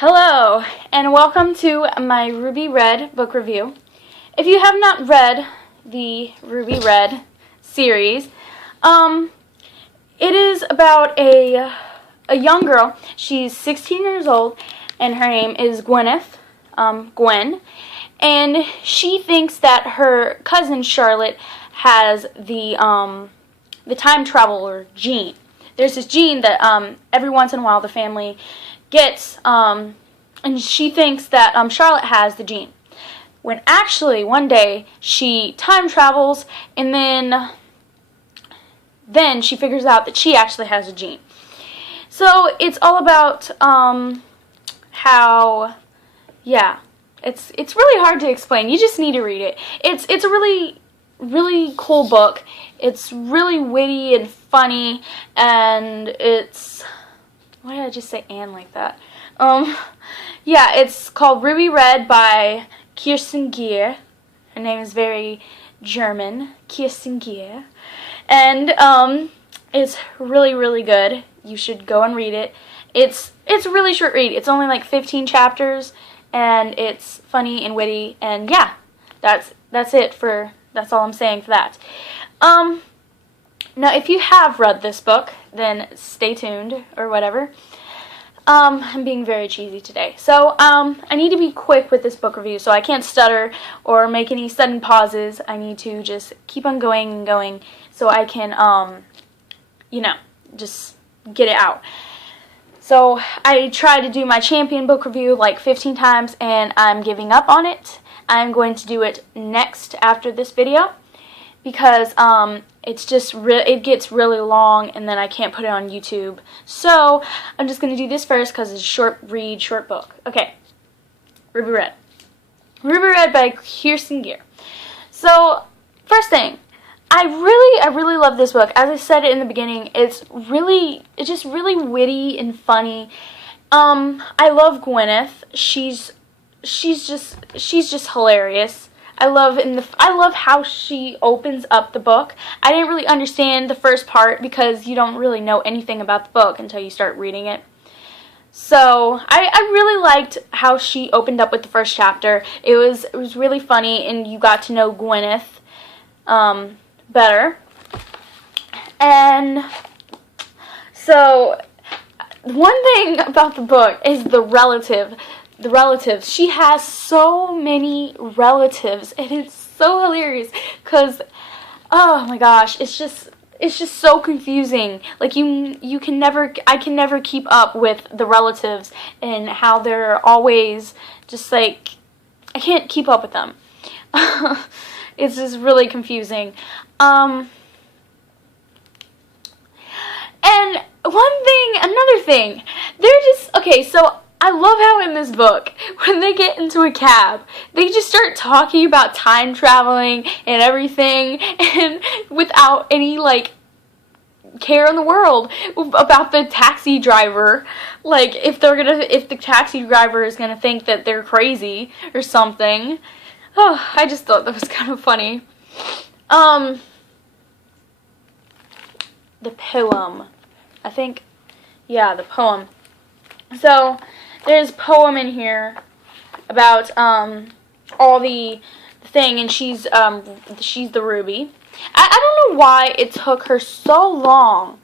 Hello, and welcome to my Ruby Red book review. If you have not read the Ruby Red series, it is about a young girl. She's 16 years old, and her name is Gwyneth, Gwen, and she thinks that her cousin Charlotte has the time traveler gene. There's this gene that every once in a while the family gets, and she thinks that Charlotte has the gene. When actually one day she time travels, and then she figures out that she actually has a gene. So it's all about how, yeah, it's really hard to explain. You just need to read it. It's a really cool book. It's really witty and funny, and it's, why did I just say "and" like that? Yeah, it's called Ruby Red by Kerstin Gier. Her name is very German, Kerstin Gier, and it's really good. You should go and read it. It's a really short read. It's only like 15 chapters, and it's funny and witty, and yeah, that's all I'm saying for that. Now, if you have read this book, then stay tuned, or whatever. I'm being very cheesy today. So, I need to be quick with this book review, so I can't stutter or make any sudden pauses. I need to just keep on going and going so I can, just get it out. So, I tried to do my champion book review like 15 times, and I'm giving up on it. I'm going to do it next after this video, because it gets really long, and then I can't put it on YouTube. So I'm just going to do this first because it's a short book. Okay, Ruby Red. Ruby Red by Kerstin Gier. So first thing, I really love this book. As I said it in the beginning, it's just really witty and funny. I love Gwyneth. She's just hilarious. I love how she opens up the book. I didn't really understand the first part because you don't really know anything about the book until you start reading it. So I really liked how she opened up with the first chapter. It was really funny, and you got to know Gwyneth better. And so one thing about the book is the relatives. She has so many relatives, and it's so hilarious because, oh my gosh, it's just so confusing. Like I can never keep up with the relatives and how they're always just like, I can't keep up with them. It's just really confusing. And another thing, they're just, okay, so I love how in this book, when they get into a cab, they just start talking about time traveling and everything, and without any, like, care in the world about the taxi driver. Like, if the taxi driver is gonna think that they're crazy or something. Oh, I just thought that was kind of funny. The poem. I think, yeah, the poem. So, there's a poem in here about all the thing, and she's the Ruby. I don't know why it took her so long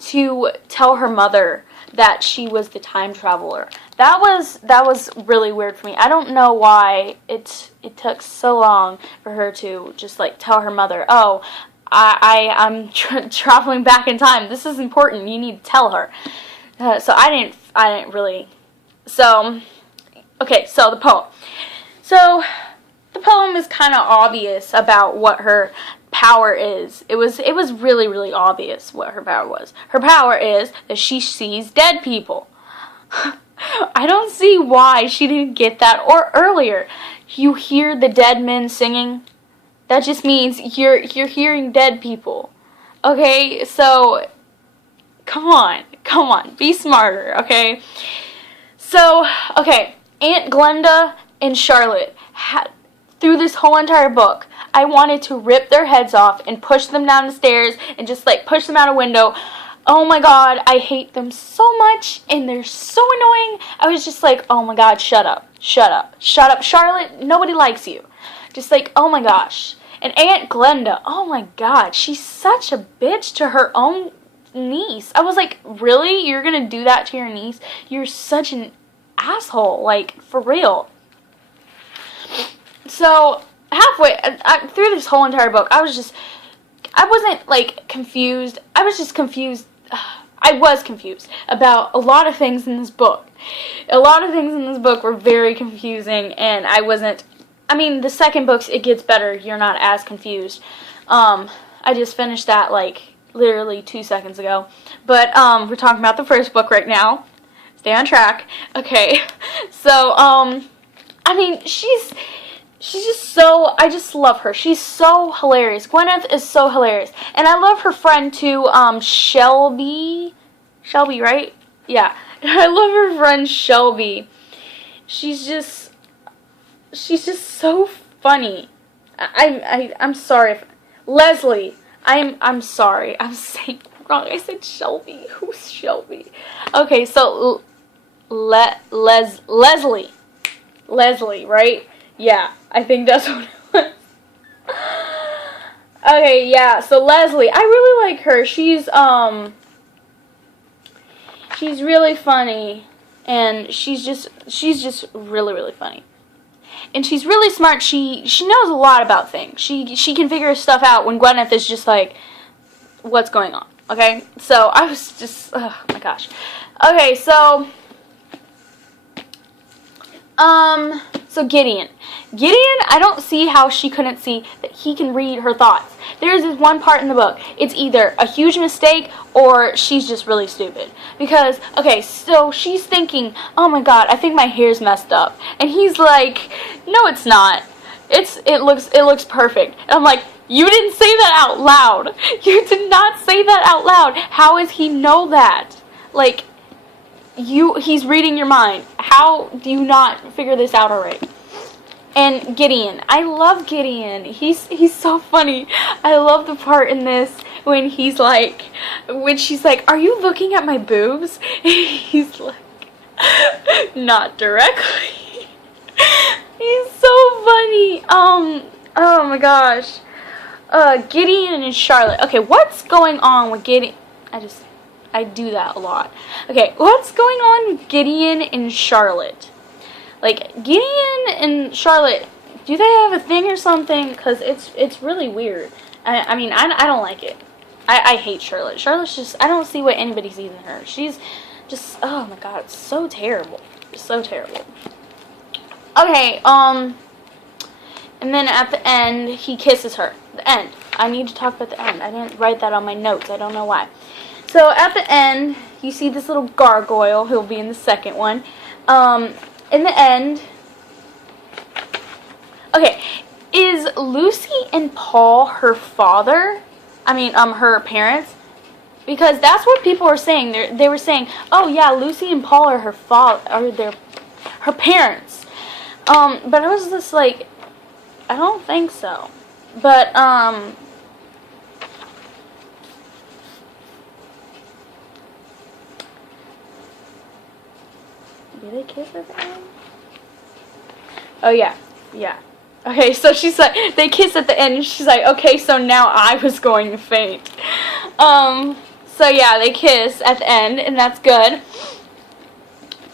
to tell her mother that she was the time traveler. That was really weird for me. I don't know why it took so long for her to just like tell her mother, oh, I'm traveling back in time. This is important. You need to tell her. So I didn't really. So, okay, so the poem. So, the poem is kind of obvious about what her power is. It was really obvious what her power was. Her power is that she sees dead people. I don't see why she didn't get that or earlier. You hear the dead men singing. That just means you're hearing dead people. Okay, so come on, be smarter, okay? So, okay, Aunt Glenda and Charlotte, through this whole entire book, I wanted to rip their heads off and push them down the stairs and just, like, push them out a window. Oh my god, I hate them so much, and they're so annoying. I was just like, oh my god, shut up, shut up, shut up, Charlotte, nobody likes you. Just like, oh my gosh. And Aunt Glenda, oh my god, she's such a bitch to her own niece. I was like, really? You're gonna do that to your niece? You're such an asshole, like, for real. So, halfway through this whole entire book, I wasn't, like, confused. I was just confused. I was confused about a lot of things in this book. A lot of things in this book were very confusing, and I mean, the second book, it gets better. You're not as confused. I just finished that, like, literally 2 seconds ago. But, we're talking about the first book right now. Stay on track. Okay. So, I mean, she's just so, I just love her. She's so hilarious. Gwyneth is so hilarious. And I love her friend too, Shelby, right? Yeah. I love her friend Shelby. She's just so funny. I'm sorry if, Leslie, I'm sorry. I'm saying wrong. I said Shelby. Who's Shelby? Okay, so, Leslie, right? Yeah, I think that's what it was. Okay, yeah, so Leslie, I really like her. She's really funny, and she's just really, really funny. And she's really smart. She knows a lot about things. She can figure stuff out when Gwyneth is just like, what's going on? Okay, so I was just, oh my gosh. Okay, so Gideon, I don't see how she couldn't see that he can read her thoughts. There's this one part in the book. It's either a huge mistake or she's just really stupid. Because, okay, so she's thinking, oh my god, I think my hair's messed up. And he's like, no, it's not. It looks perfect. And I'm like, you didn't say that out loud. You did not say that out loud. How does he know that? Like, he's reading your mind. How do you not figure this out already? And Gideon, I love Gideon. He's so funny. I love the part in this when she's like, are you looking at my boobs? He's like, not directly. He's so funny. Oh my gosh. Gideon and Charlotte. Okay, what's going on with Gideon? I do that a lot. Okay, what's going on with Gideon and Charlotte? Like, Gideon and Charlotte, do they have a thing or something? Because it's really weird. I mean, I don't like it. I hate Charlotte. Charlotte's just, I don't see what anybody sees in her. She's just, oh my god, it's so terrible. So terrible. Okay, and then at the end, he kisses her. The end. I need to talk about the end. I didn't write that on my notes. I don't know why. So, at the end, you see this little gargoyle who'll be in the second one. In the end, okay, is Lucy and Paul her father? I mean, her parents? Because that's what people were saying. They were saying, oh yeah, Lucy and Paul are her her parents. But I was just like, I don't think so. But, did they kiss at the end? Oh, yeah. Yeah. Okay, so she's like, they kiss at the end, and she's like, okay, so now I was going to faint. So yeah, they kiss at the end, and that's good.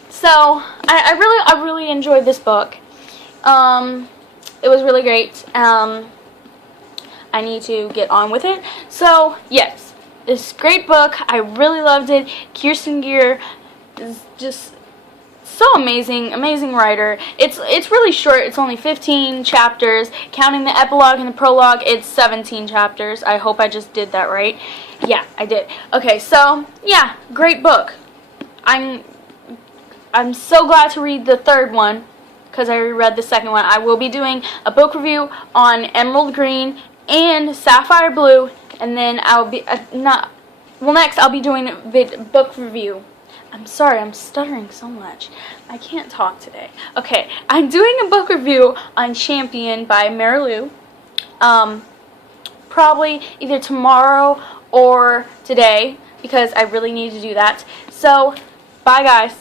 So, I really enjoyed this book. It was really great. I need to get on with it. So, yes, this great book. I really loved it. Kerstin Gier is just so amazing writer. It's really short. It's only 15 chapters. Counting the epilogue and the prologue, it's 17 chapters. I hope I just did that right. Yeah, I did. Okay, so yeah, great book. I'm so glad to read the third one because I read the second one. I will be doing a book review on Emerald Green and Sapphire Blue, and then I'll be next I'll be doing a book review. I'm sorry, I'm stuttering so much. I can't talk today. Okay, I'm doing a book review on Champion by Marilu. Probably either tomorrow or today. because I really need to do that. So, bye guys.